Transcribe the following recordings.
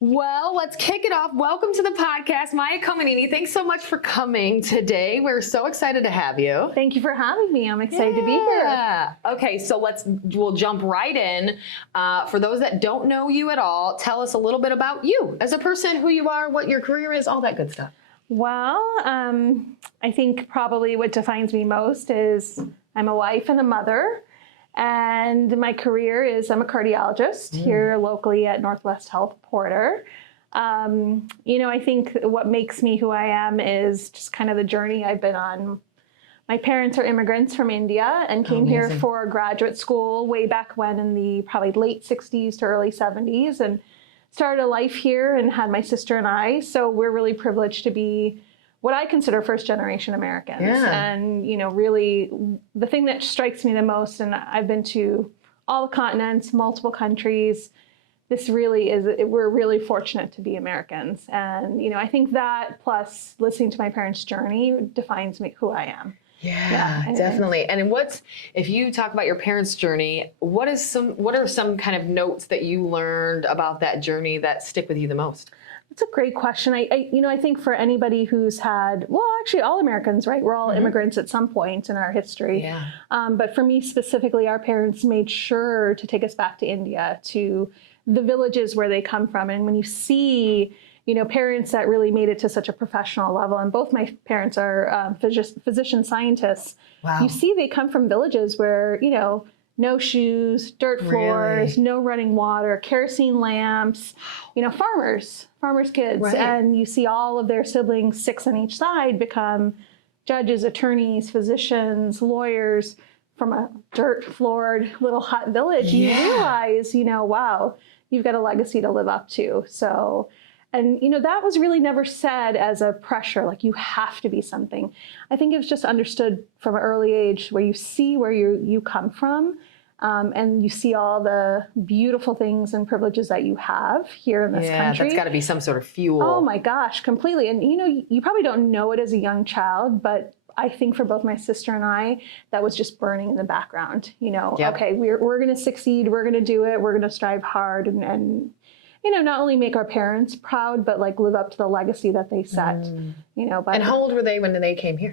Well, let's kick it off. Welcome to the podcast, Maya Kommineni. Thanks so much for coming today. We're so excited to have you. Thank you for having me. I'm excited to be here. Okay, so we'll jump right in. For those that don't know you at all, tell us a little bit about you as a person, who you are, what your career is, all that good stuff. Well, I think probably what defines me most is I'm a wife and a mother. And my career is I'm a cardiologist here locally at Northwest Health Porter. I think what makes me who I am is just kind of the journey I've been on. My parents are immigrants from India and came here for graduate school way back when in the probably late 60s to early 70s and started a life here and had my sister and I. So we're really privileged to be what I consider first generation Americans. Yeah. And, really the thing that strikes me the most, and I've been to all the continents, multiple countries, this really is, we're really fortunate to be Americans. And, I think that plus listening to my parents' journey defines me, who I am. Yeah, definitely. And if you talk about your parents' journey, what are some kind of notes that you learned about that journey that stick with you the most? That's a great question. I think for anybody who's had, well, actually all Americans, right? We're all immigrants at some point in our history. Yeah. But for me specifically, our parents made sure to take us back to India, to the villages where they come from. And when you see, parents that really made it to such a professional level, and both my parents are physician scientists, wow. You see they come from villages where, no shoes, dirt floors, no running water, kerosene lamps, farmers' kids. Right. And you see all of their siblings, 6 on each side, become judges, attorneys, physicians, lawyers from a dirt floored little hut village. You realize, wow, you've got a legacy to live up to. So, and, that was really never said as a pressure, like you have to be something. I think it was just understood from an early age where you see where you come from. And you see all the beautiful things and privileges that you have here in this country. Yeah, that's got to be some sort of fuel. Oh my gosh, completely. And you probably don't know it as a young child, but I think for both my sister and I, that was just burning in the background. Okay, we're going to succeed, we're going to do it, we're going to strive hard and not only make our parents proud, but like live up to the legacy that they set. And how old were they when they came here?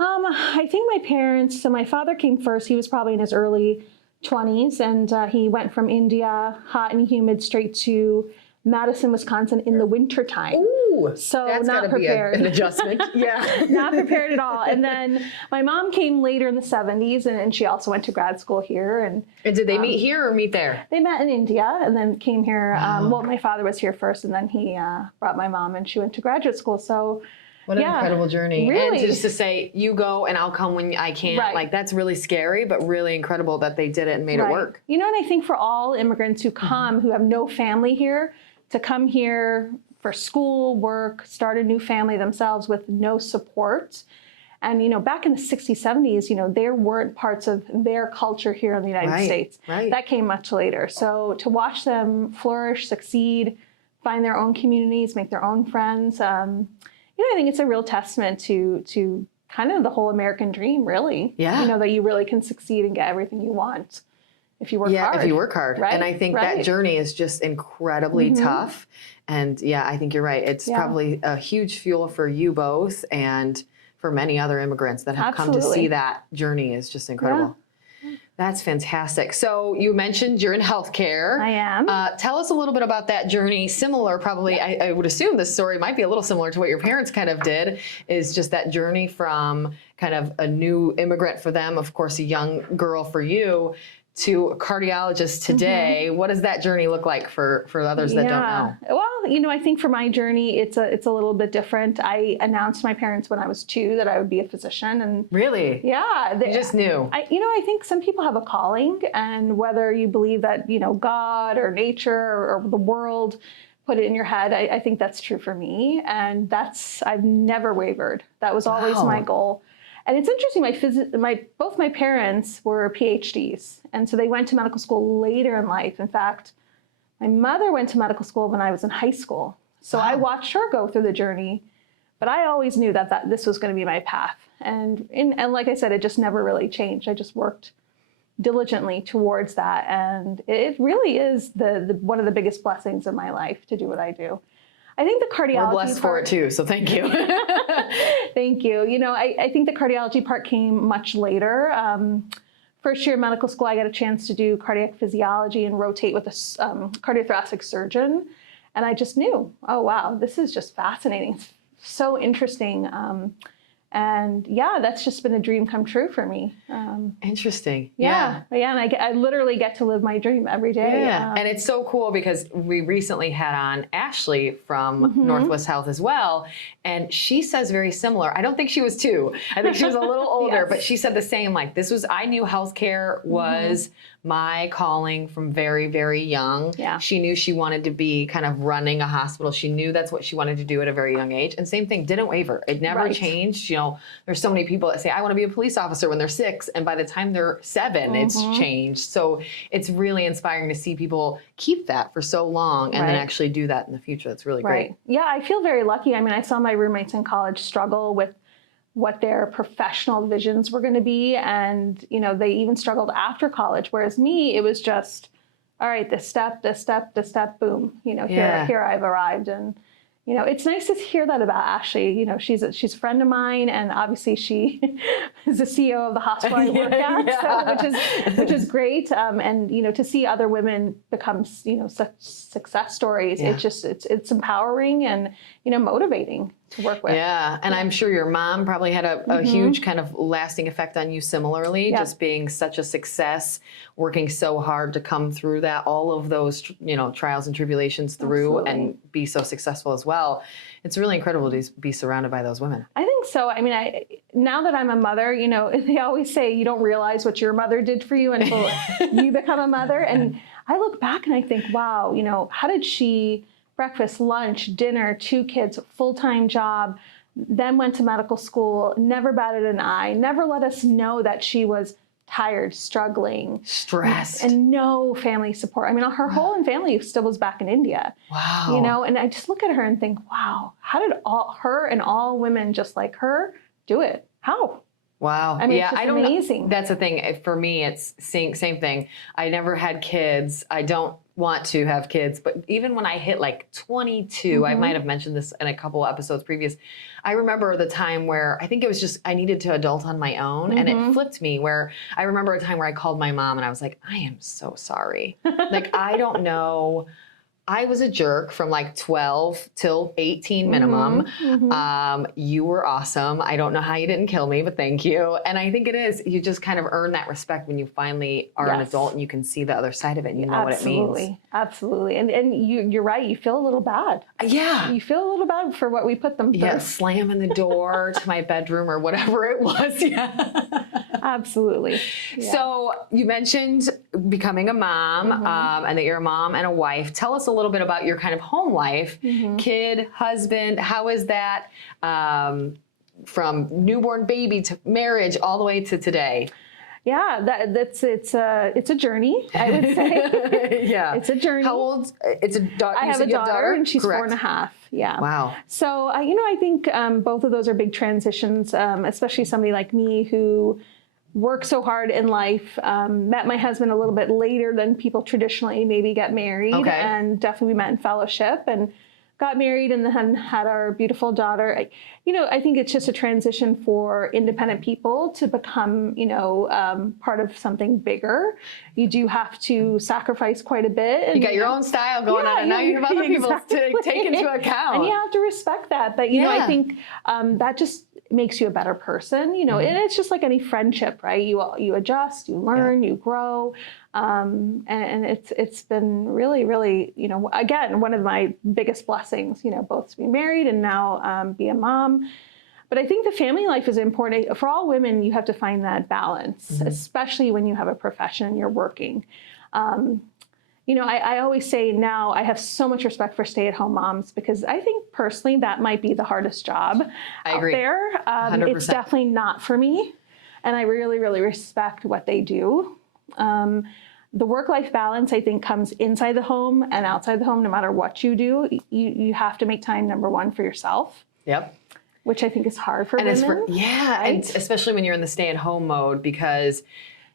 I think my parents, so my father came first. He was probably in his early 20s, and he went from India, hot and humid, straight to Madison, Wisconsin in the wintertime. Ooh, so that's not prepared. Be an adjustment. Yeah, not prepared at all. And then my mom came later in the 70s, and she also went to grad school here. And did they meet here or meet there? They met in India and then came here. Wow. My father was here first, and then he brought my mom, and she went to graduate school. So. What an incredible journey. Really. And just to say, you go and I'll come when I can. Right. Like, that's really scary, but really incredible that they did it and made it work. And I think for all immigrants who come, who have no family here, to come here for school, work, start a new family themselves with no support. And, back in the 60s, 70s, there weren't parts of their culture here in the United States. Right. That came much later. So to watch them flourish, succeed, find their own communities, make their own friends, I think it's a real testament to kind of the whole American dream, really. Yeah. That you really can succeed and get everything you want if you work hard. Yeah, if you work hard. Right? And I think that journey is just incredibly tough. And I think you're right. It's probably a huge fuel for you both and for many other immigrants that have come to see that journey is just incredible. Yeah. That's fantastic. So you mentioned you're in healthcare. I am. Tell us a little bit about that journey. Similar, probably, I would assume this story might be a little similar to what your parents kind of did, is just that journey from kind of a new immigrant for them, of course, a young girl for you, to a cardiologist today. What does that journey look like for others that don't know? Well, I think for my journey, it's a little bit different. I announced to my parents when I was 2 that I would be a physician. And really? Yeah. You just knew. I think some people have a calling, and whether you believe that, God or nature or the world put it in your head, I think that's true for me. And I've never wavered. That was always my goal. And it's interesting, both my parents were PhDs, and so they went to medical school later in life. In fact, my mother went to medical school when I was in high school. So I watched her go through the journey, but I always knew that this was going to be my path. And like I said, it just never really changed. I just worked diligently towards that. And it really is the one of the biggest blessings of my life to do what I do. I think the cardiology We're blessed for it too, so thank you. Thank you. I think the cardiology part came much later. First year of medical school, I got a chance to do cardiac physiology and rotate with a cardiothoracic surgeon. And I just knew, oh, wow, this is just fascinating. It's so interesting. And yeah, that's just been a dream come true for me. Interesting. Yeah. And I literally get to live my dream every day. Yeah. And it's so cool because we recently had on Ashley from Northwest Health as well. And she says very similar. I don't think she was 2. I think she was a little older, Yes. but she said the same. Like, I knew healthcare was my calling from very, very young. Yeah. She knew she wanted to be kind of running a hospital. She knew that's what she wanted to do at a very young age. And same thing, didn't waver. It never changed. There's so many people that say, I want to be a police officer when they're 6. And by the time they're 7, it's changed. So it's really inspiring to see people keep that for so long and then actually do that in the future. That's really great. Yeah, I feel very lucky. I mean, I saw my roommates in college struggle with what their professional visions were going to be. And, they even struggled after college. Whereas me, it was just, all right, this step, boom, here I've arrived. And, it's nice to hear that about Ashley. She's a friend of mine, and obviously she is the CEO of the hospital I work at, so, which is great. And to see other women become such success stories, it's empowering and motivating to work with. Yeah, and I'm sure your mom probably had a huge kind of lasting effect on you similarly, just being such a success, working so hard to come through that, all of those, trials and tribulations through and be so successful as well. It's really incredible to be surrounded by those women. I think so. I mean, now that I'm a mother, they always say you don't realize what your mother did for you until you become a mother. And I look back and I think, wow, how did she breakfast, lunch, dinner, 2 kids, full-time job, then went to medical school, never batted an eye, never let us know that she was tired, struggling, stressed, and no family support. I mean, her whole family still was back in India. Wow. And I just look at her and think, wow, how did her and all women just like her do it? How? Wow. I mean, it's just I don't amazing. know. That's the thing. For me, it's same thing. I never had kids. I don't want to have kids, but even when I hit like 22, I might have mentioned this in a couple episodes previous. I remember the time where I think it was just I needed to adult on my own, and it flipped me where I remember a time where I called my mom and I was like, I am so sorry. Like, I don't know. I was a jerk from like 12 till 18 minimum. You were awesome. I don't know how you didn't kill me, but thank you. And I think it is, you just kind of earn that respect when you finally are an adult and you can see the other side of it and you know what it means. Absolutely. And you're right. You feel a little bad. Yeah. You feel a little bad for what we put them through. Yeah, slamming the door to my bedroom or whatever it was. Yeah. Absolutely. Yeah. So you mentioned becoming a mom and that you're a mom and a wife. Tell us a little bit about your kind of home life, kid, husband. How is that from newborn baby to marriage all the way to today? Yeah, it's a journey, I would say. Yeah, it's a journey. How old? It's a daughter. I have a daughter, and she's Correct. 4.5. Yeah. Wow. So I think both of those are big transitions, especially somebody like me who worked so hard in life, met my husband a little bit later than people traditionally maybe get married, and definitely we met in fellowship and got married and then had our beautiful daughter. I think it's just a transition for independent people to become, part of something bigger. You do have to sacrifice quite a bit. And, you got your own style going on, and now you have other people to take into account. And you have to respect that. But, I think that just makes you a better person, and it's just like any friendship, right? You adjust, you learn, you grow. And it's been really, really, again, one of my biggest blessings, both to be married and now be a mom. But I think the family life is important. For all women, you have to find that balance, especially when you have a profession and you're working. I always say now I have so much respect for stay-at-home moms because I think personally that might be the hardest job out there. 100%. It's definitely not for me. And I really, really respect what they do. The work-life balance, I think, comes inside the home and outside the home. No matter what you do, you have to make time, number one, for yourself. Yep. Which I think is hard for women. And especially when you're in the stay-at-home mode, because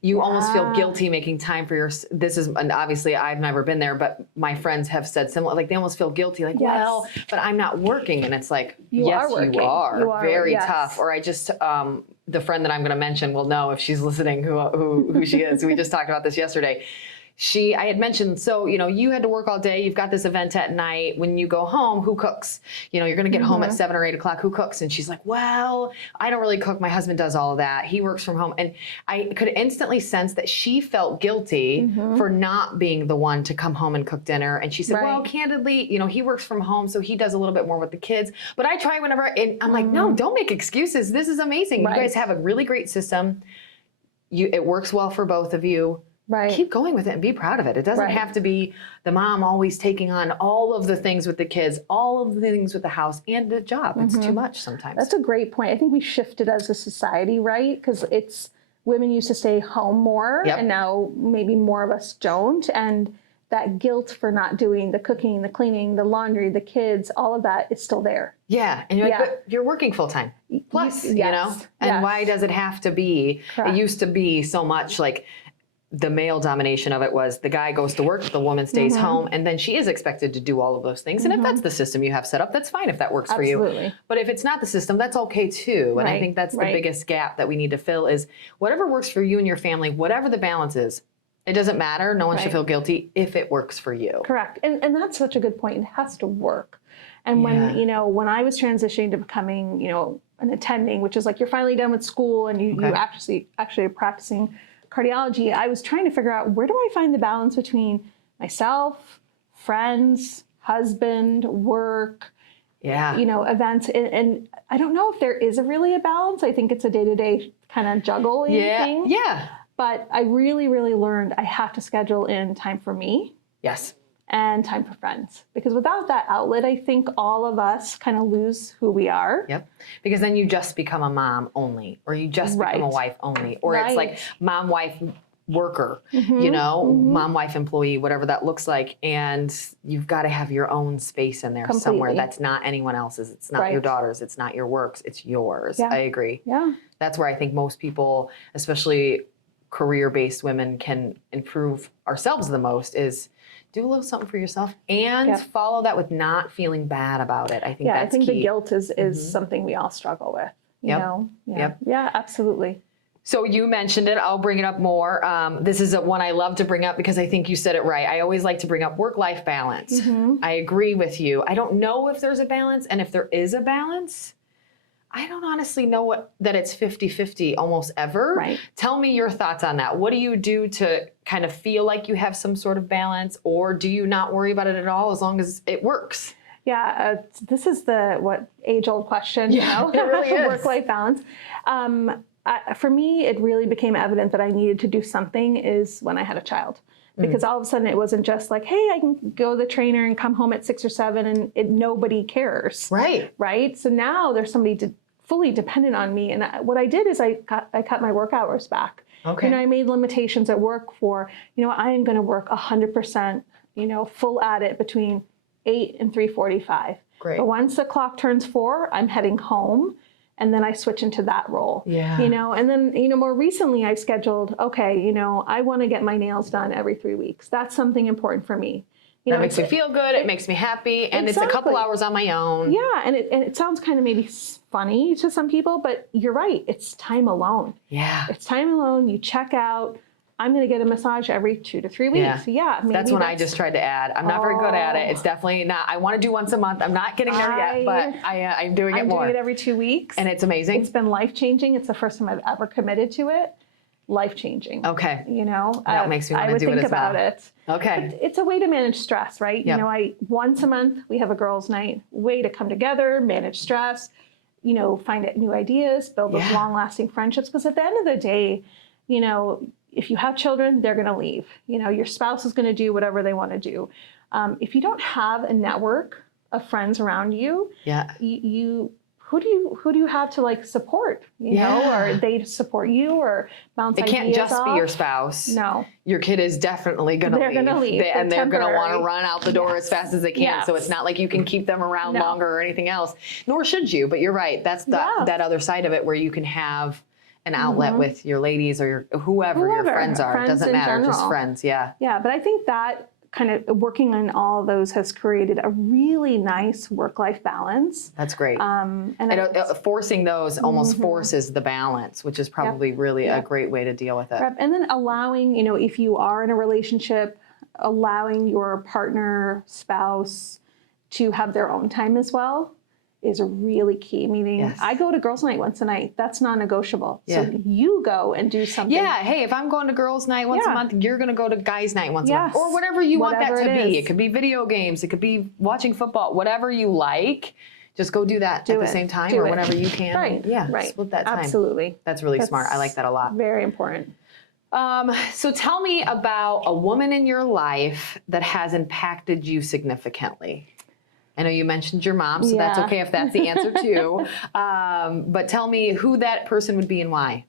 You almost feel Yeah. guilty making time for this is, and obviously I've never been there, but my friends have said similar, like they almost feel guilty, like, Yes. well, but I'm not working. And it's like, You yes, are working. you are. You are, Very yes. tough. Or I just, the friend that I'm going to mention will know if she's listening who she is. We just talked about this yesterday. I had mentioned, so, you had to work all day. You've got this event at night. When you go home, who cooks? You're going to get home at 7 or 8 o'clock. Who cooks? And she's like, well, I don't really cook. My husband does all of that. He works from home. And I could instantly sense that she felt guilty for not being the one to come home and cook dinner. And she said, well, candidly, he works from home, so he does a little bit more with the kids. But I try whenever, and I'm like, no, don't make excuses. This is amazing. You guys have a really great system. It works well for both of you. Right. Keep going with it and be proud of it. It doesn't have to be the mom always taking on all of the things with the kids, all of the things with the house and the job. It's too much sometimes. That's a great point. I think we shifted as a society, right? Because women used to stay home more, and now maybe more of us don't. And that guilt for not doing the cooking, the cleaning, the laundry, the kids, all of that is still there. Yeah. And you're like, but you're working full time. Plus, and why does it have to be? Correct. It used to be so much like, the male domination of it was the guy goes to work, the woman stays home, and then she is expected to do all of those things. And if that's the system you have set up, that's fine if that works for you. But if it's not the system, that's okay too. And I think that's the biggest gap that we need to fill is whatever works for you and your family, whatever the balance is, it doesn't matter. No one should feel guilty if it works for you. Correct. And that's such a good point. It has to work. And when, when I was transitioning to becoming, an attending, which is like you're finally done with school and you actually are practicing cardiology, I was trying to figure out, where do I find the balance between myself, friends, husband, work, events. And I don't know if there is really a balance. I think it's a day-to-day kind of juggling thing. Yeah. But I really, really learned I have to schedule in time for me. Yes. And time for friends. Because without that outlet, I think all of us kind of lose who we are. Yep. Because then you just become a mom only, or you just become a wife only, or it's like mom, wife, worker, mom, wife, employee, whatever that looks like. And you've got to have your own space in there somewhere that's not anyone else's. It's not your daughter's. It's not your work's. It's yours. Yeah. I agree. Yeah. That's where I think most people, especially career-based women, can improve ourselves the most is do a little something for yourself and follow that with not feeling bad about it. I think that's key. The guilt is something we all struggle with. You know? Yeah. Yeah, absolutely. So you mentioned it. I'll bring it up more. This is one I love to bring up because I think you said it right. I always like to bring up work-life balance. I agree with you. I don't know if there's a balance, and if there is a balance, I don't honestly know that it's 50-50 almost ever. Right. Tell me your thoughts on that. What do you do to kind of feel like you have some sort of balance, or do you not worry about it at all as long as it works? Yeah, this is the age-old question, it really is. Work-life balance. For me, it really became evident that I needed to do something is when I had a child. Because all of a sudden it wasn't just like, hey, I can go to the trainer and come home at 6 or 7 and nobody cares. Right. Right. So now there's somebody fully dependent on me. And what I did is I cut my work hours back. Okay. I made limitations at work for, I am going to work 100%, full at it between 8 and 3:45. Great. But once the clock turns 4, I'm heading home. And then I switch into that role. Yeah. And then, more recently I've scheduled, I want to get my nails done every 3 weeks. That's something important for me. That makes me feel good. It makes me happy. And it's a couple hours on my own. Yeah. And it sounds kind of maybe funny to some people, but you're right. It's time alone. Yeah. It's time alone. You check out. I'm going to get a massage every 2 to 3 weeks. Yeah. Maybe that's when I just tried to add. I'm not very good at it. It's definitely not. I want to do once a month. I'm not getting there yet, but I'm doing it more. I'm doing it every 2 weeks. And it's amazing. It's been life-changing. It's the first time I've ever committed to it. Life-changing. Okay. That makes me want to do it as well. I would think about it. Okay. But it's a way to manage stress, right? Yep. Once a month, we have a girls' night, way to come together, manage stress, find new ideas, build those long-lasting friendships. Because at the end of the day, if you have children, they're going to leave. Your spouse is going to do whatever they want to do. If you don't have a network of friends around you, who do you have to support? Or they support you or bounce ideas off? It can't just be your spouse. No, your kid is definitely going to leave. They're going to leave, and they're going to want to run out the door as fast as they can. Yes. So it's not like you can keep them around longer or anything else. Nor should you. But you're right. That's that other side of it where you can have an outlet with your ladies or your, whoever your friends are. It doesn't in matter, just general. friends. Yeah. Yeah, but I think that kind of working on all of those has created a really nice work-life balance. That's great. And Forcing those almost forces the balance, which is probably really a great way to deal with it. And then allowing, you know, if you are in a relationship, allowing your partner, spouse to have their own time as well is a really key. Meaning, I go to girls' night once a night. That's non-negotiable. So you go and do something. Yeah. Hey, if I'm going to girls' night once a month, you're going to go to guys' night once a month, or whatever you want that to be. It could be video games. It could be watching football. Whatever you like, just go do that at the same time or whenever you can. Right. Yeah. Right. Split that time. Absolutely. That's really smart. I like that a lot. Very important. So tell me about a woman in your life that has impacted you significantly. I know you mentioned your mom, so that's okay if that's the answer too. But tell me who that person would be and why.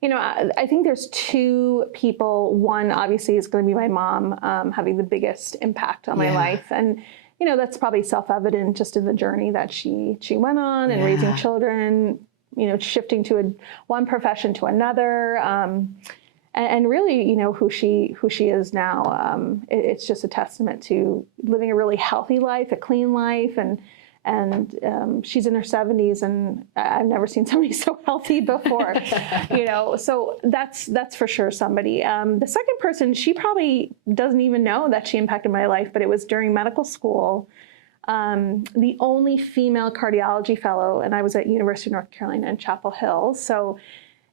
You know, I think there's two people. One, obviously, is going to be my mom, having the biggest impact on my life. And, you know, that's probably self-evident just in the journey that she went on and raising children, you know, shifting to one profession to another. And really, you know, who she is now. It's just a testament to living a really healthy life, a clean life, and she's in her 70s, and I've never seen somebody so healthy before. You know, so that's for sure somebody. The second person, she probably doesn't even know that she impacted my life, but it was during medical school. The only female cardiology fellow, and I was at University of North Carolina in Chapel Hill. So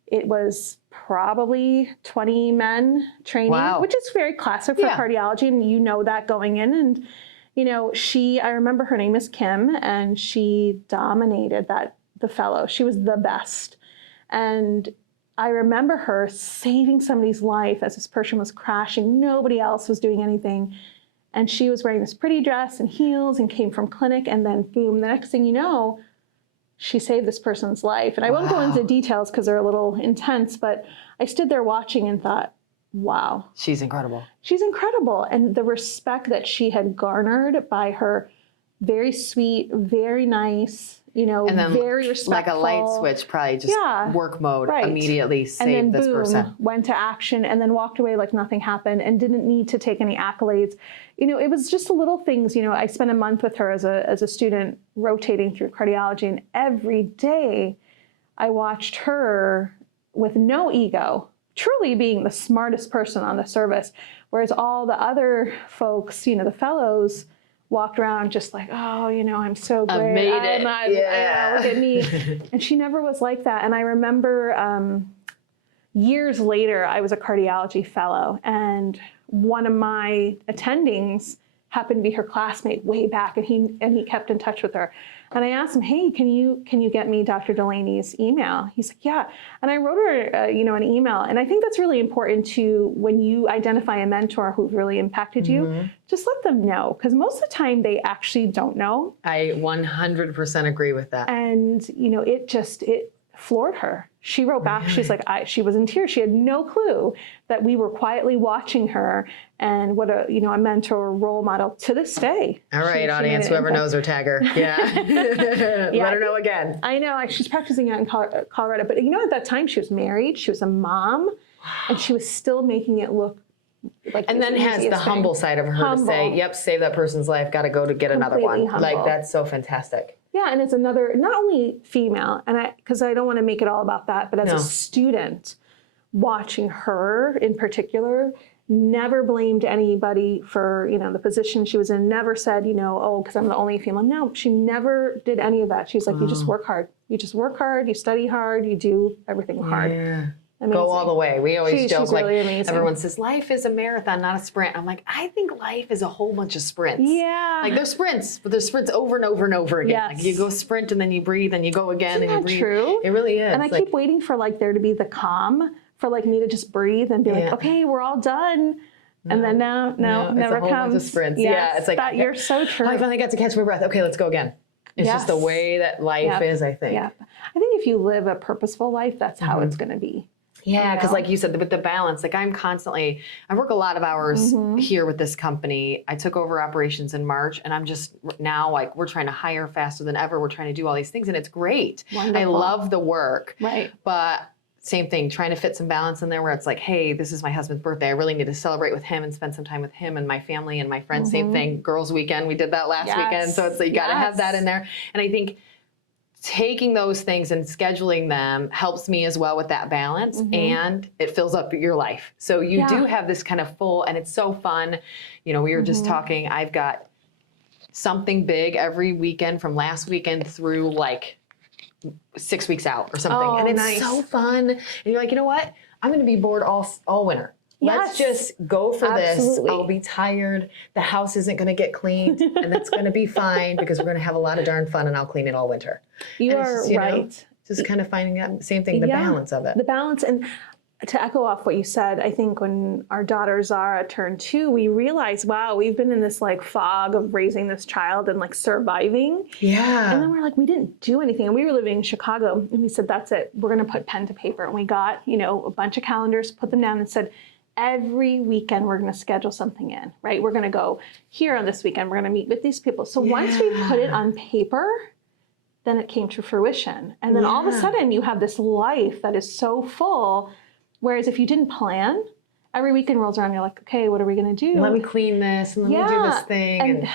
it was probably 20 men training, which is very classic for cardiology, and you know that going in. And, you know, I remember her name is Kim, and she dominated the fellow. She was the best. And I remember her saving somebody's life as this person was crashing. Nobody else was doing anything. And she was wearing this pretty dress and heels and came from clinic, and then boom, the next thing you know, she saved this person's life. And I won't go into details because they're a little intense, but I stood there watching and thought, wow. She's incredible. She's incredible. And the respect that she had garnered by her very sweet, very nice, you know, and then, very respectful. Like a light switch, probably just work mode, immediately saved this person. Went to action and then walked away like nothing happened and didn't need to take any accolades. You know, it was just the little things. You know, I spent a month with her as a student rotating through cardiology, and every day I watched her with no ego, truly being the smartest person on the service, whereas all the other folks, you know, the fellows, walked around just like, oh, you know, I'm so great. I made it. Look at me. And she never was like that. And I remember years later, I was a cardiology fellow, and one of my attendings happened to be her classmate way back, and he kept in touch with her. And I asked him, hey, can you get me Dr. Delaney's email? He's like, yeah. And I wrote her, you know, an email. And I think that's really important to, when you identify a mentor who's really impacted you, just let them know. Because most of the time they actually don't know. I 100% agree with that. And, you know, it floored her. She wrote back, she's like, she was in tears. She had no clue that we were quietly watching her, and what a mentor role model to this day. All right, audience, whoever knows her, tag her. Yeah. Let her know again. I know, she's practicing out in Colorado, but you know, at that time she was married, she was a mom, and she was still making it look like. And then has the humble side of her to say, yep, save that person's life, got to go to get another one. Humble. Like, that's so fantastic. Yeah, and it's another, not only female, and because I don't want to make it all about that, but as a student, watching her in particular, never blamed anybody for, you know, the position she was in, never said, you know, oh, because I'm the only female. No, she never did any of that. She's like, you just work hard. You just work hard, you study hard, you do everything hard. Yeah. Amazing. Go all the way. We always joke, she's really amazing. Everyone says life is a marathon, not a sprint. I'm like, I think life is a whole bunch of sprints. Yeah. Like there's sprints, but there's sprints over and over and over again. Yes. Like you go sprint and then you breathe and you go again. Isn't and you that breathe. True? It really is. And I keep waiting for like there to be the calm, for like me to just breathe and be like, okay, we're all done. And then no, never it's a whole comes. Bunch of sprints. Yes, yeah, it's like that you're so true. I finally got to catch my breath. Okay, let's go again. It's just the way that life is, I think. Yeah. I think if you live a purposeful life, that's how it's going to be. Yeah, because like you said, with the balance, like I work a lot of hours here with this company. I took over operations in March, and I'm just now like, we're trying to hire faster than ever. We're trying to do all these things, and it's great. Wonderful. I love the work. Right. But same thing, trying to fit some balance in there where it's like, hey, this is my husband's birthday. I really need to celebrate with him and spend some time with him and my family and my friends. Same thing, girls' weekend. We did that last weekend. So it's like, you got to have that in there. And I think taking those things and scheduling them helps me as well with that balance, and it fills up your life. So you do have this kind of full, and it's so fun. You know, we were just talking, I've got something big every weekend from last weekend through like 6 weeks out or something. Oh, and it's so fun. And you're like, you know what? I'm going to be bored all winter. Let's just go for this. I'll be tired. The house isn't going to get cleaned, and it's going to be fine because we're going to have a lot of darn fun, and I'll clean it all winter. You are right. Just kind of finding that same thing, the balance of it. The balance. And to echo off what you said, I think when our daughter Zara turned 2, we realized, wow, we've been in this like fog of raising this child and like surviving. Yeah. And then we're like, we didn't do anything. And we were living in Chicago, and we said, that's it. We're going to put pen to paper. And we got, you know, a bunch of calendars, put them down and said, every weekend we're going to schedule something in, right? We're going to go here on this weekend. We're going to meet with these people. So once we put it on paper, then it came to fruition. And then all of a sudden you have this life that is so full. Whereas if you didn't plan, every weekend rolls around, you're like, okay, what are we going to do? Let me clean this, and let me do this thing. And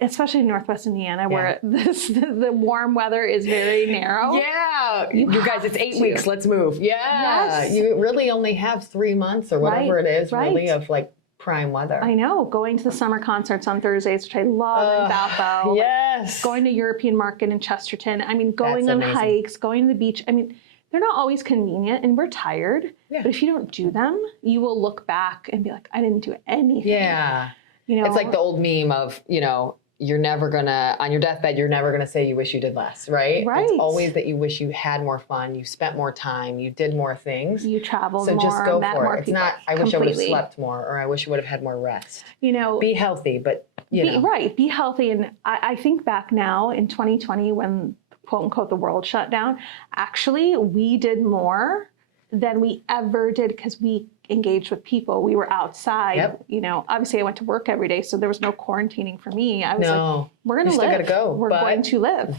especially in Northwest Indiana, where the warm weather is very narrow. Yeah, you guys, it's 8 weeks. Let's move. Yeah, you really only have 3 months or whatever it is, really, of like prime weather. I know. Going to the summer concerts on Thursdays, which I love in Valpo. Yes. Going to European Market in Chesterton. I mean, going on hikes, going to the beach. I mean, they're not always convenient, and we're tired. But if you don't do them, you will look back and be like, I didn't do anything. Yeah. You know, it's like the old meme of, you know, you're never gonna, on your deathbed, you're never gonna say you wish you did less, right? Right. It's always that you wish you had more fun, you spent more time, you did more things. You traveled more, so just go met for more it. It's people. not, I wish I would have slept more, or I wish I would have had more rest. You know, be healthy, but you know. Right, be healthy. And I think back now in 2020 when quote unquote the world shut down, actually we did more than we ever did because we engaged with people. We were outside. You know, obviously I went to work every day, so there was no quarantining for me. I was like, we're going to live. Gotta go, we're going to live.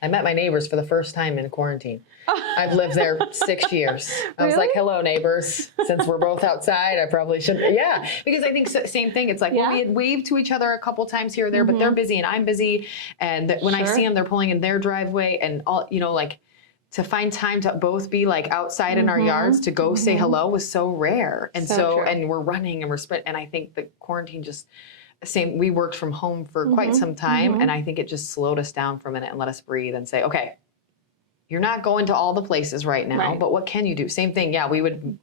I met my neighbors for the first time in quarantine. I've lived there 6 years. I was like, hello, neighbors. Since we're both outside, I probably should. Yeah, because I think same thing. It's like, well, we had waved to each other a couple times here or there, but they're busy and I'm busy. And when I see them, they're pulling in their driveway and all, you know, like, to find time to both be like outside in our yards to go say hello was so rare. And so and we're running and we're sprint. And I think the quarantine just, we worked from home for quite some time. And I think it just slowed us down for a minute and let us breathe and say, okay, you're not going to all the places right now, but what can you do? Same thing. Yeah, we'd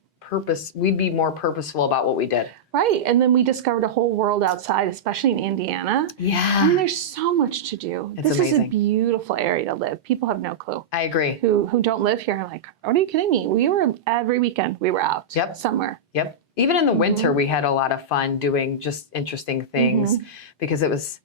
be more purposeful about what we did. Right. And then we discovered a whole world outside, especially in Indiana. Yeah. I mean, there's so much to do. This is a beautiful area to live. People have no clue. I agree. Who don't live here are like, what are you kidding me? We were every weekend we were out somewhere. Yep. Even in the winter, we had a lot of fun doing just interesting things because it was,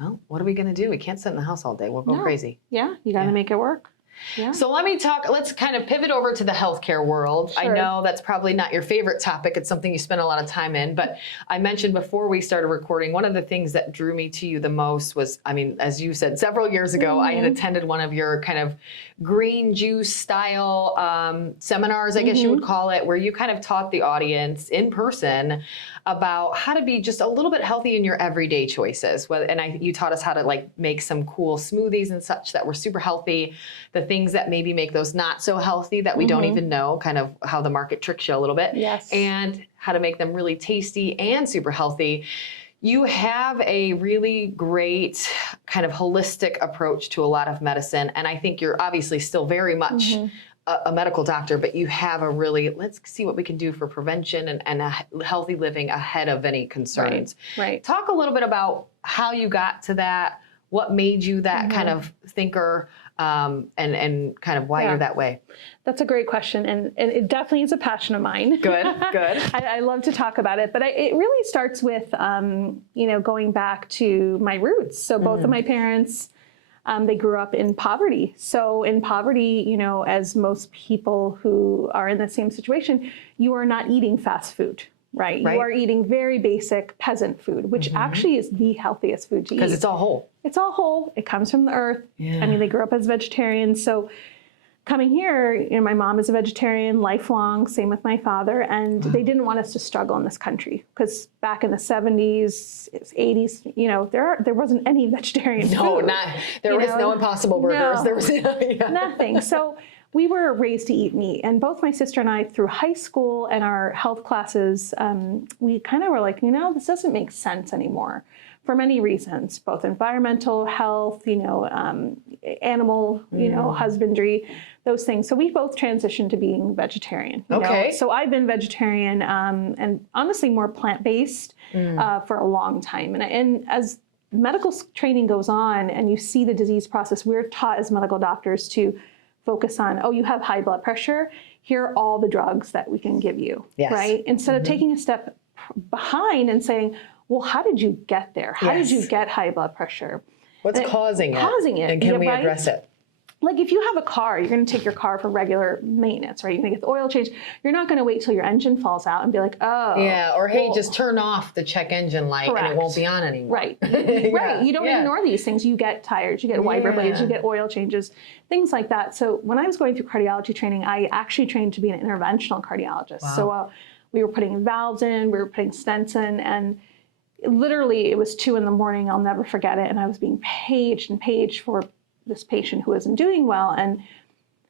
well, what are we going to do? We can't sit in the house all day. We'll go crazy. Yeah. You got to make it work. Yeah. So let's kind of pivot over to the healthcare world. I know that's probably not your favorite topic. It's something you spend a lot of time in, but I mentioned before we started recording, one of the things that drew me to you the most was, I mean, as you said, several years ago, I had attended one of your kind of green juice style seminars, I guess you would call it, where you kind of taught the audience in person about how to be just a little bit healthy in your everyday choices. And you taught us how to like make some cool smoothies and such that were super healthy. The things that maybe make those not so healthy that we don't even know, kind of how the market tricks you a little bit. Yes. And how to make them really tasty and super healthy. You have a really great kind of holistic approach to a lot of medicine. And I think you're obviously still very much a medical doctor, but you have a really, let's see what we can do for prevention and a healthy living ahead of any concerns. Right. Talk a little bit about how you got to that, what made you that kind of thinker, and kind of why you're that way. That's a great question. And it definitely is a passion of mine. Good. I love to talk about it, but it really starts with, going back to my roots. So both of my parents, they grew up in poverty. So in poverty, as most people who are in the same situation, you are not eating fast food. Right. You are eating very basic peasant food, which actually is the healthiest food to eat. Because it's all whole. It's all whole. It comes from the earth. Yeah. I mean, they grew up as vegetarians. So coming here, you know, my mom is a vegetarian, lifelong, same with my father, and they didn't want us to struggle in this country because back in the 70s, 80s, you know, there wasn't any vegetarian food. There was no Impossible Burgers. No, There was nothing. So we were raised to eat meat, and both my sister and I, through high school and our health classes, we kind of were like, you know, this doesn't make sense anymore for many reasons, both environmental, health, you know, animal, you know, husbandry, those things. So we both transitioned to being vegetarian. You know? So I've been vegetarian and honestly more plant-based for a long time. And as medical training goes on and you see the disease process, we're taught as medical doctors to focus on, oh, you have high blood pressure, here are all the drugs that we can give you, right? Instead of taking a step behind and saying, well, how did you get there? How did you get high blood pressure? What's causing it? And can we address it? Like if you have a car, you're going to take your car for regular maintenance, right? You're going to get the oil change. You're not going to wait till your engine falls out and be like, oh. Yeah, or hey, just turn off the check engine light and it won't be on anymore. Right, right. You don't ignore these things. You get tires, you get wiper blades, you get oil changes, things like that. So when I was going through cardiology training, I actually trained to be an interventional cardiologist. Wow. So we were putting valves in, we were putting stents in, and literally it was 2 a.m. I'll never forget it. And I was being paged and paged for this patient who isn't doing well. And,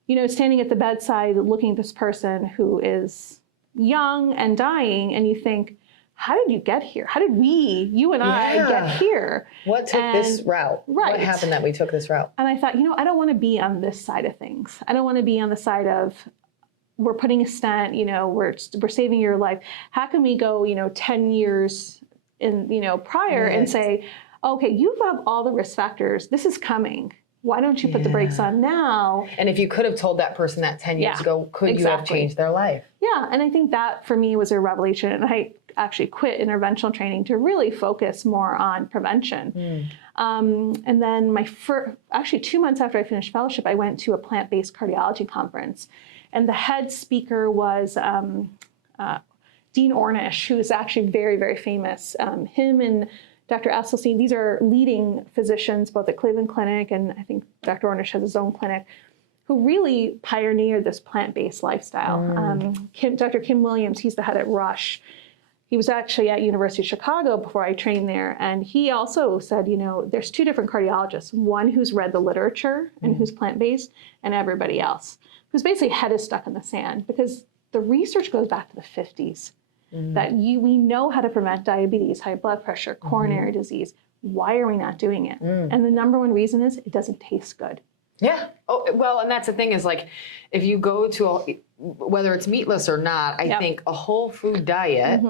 you know, standing at the bedside, looking at this person who is young and dying, and you think, how did you get here? How did you and I get here? What took this route? Right. What happened that we took this route? And I thought, you know, I don't want to be on this side of things. I don't want to be on the side of, we're putting a stent, you know, we're saving your life. How can we go, you know, 10 years in, you know, prior and say, okay, you have all the risk factors. This is coming. Why don't you put the brakes on now? And if you could have told that person that 10 years ago, could you have changed their life? Yeah, and I think that for me was a revelation. And I actually quit interventional training to really focus more on prevention. And then actually 2 months after I finished fellowship, I went to a plant-based cardiology conference. And the head speaker was Dean Ornish, who is actually very, very famous. Him and Dr. Esselstyn, these are leading physicians, both at Cleveland Clinic, and I think Dr. Ornish has his own clinic, who really pioneered this plant-based lifestyle. Dr. Kim Williams, he's the head at Rush. He was actually at University of Chicago before I trained there, and he also said, you know, there's 2 different cardiologists, one who's read the literature and who's plant-based, and everybody else, whose basically head is stuck in the sand, because the research goes back to the 50s. That we know how to prevent diabetes, high blood pressure, coronary disease. Why are we not doing it? And the number one reason is it doesn't taste good. Yeah. Oh, well, and that's the thing is, like, if you go to whether it's meatless or not, I think a whole food diet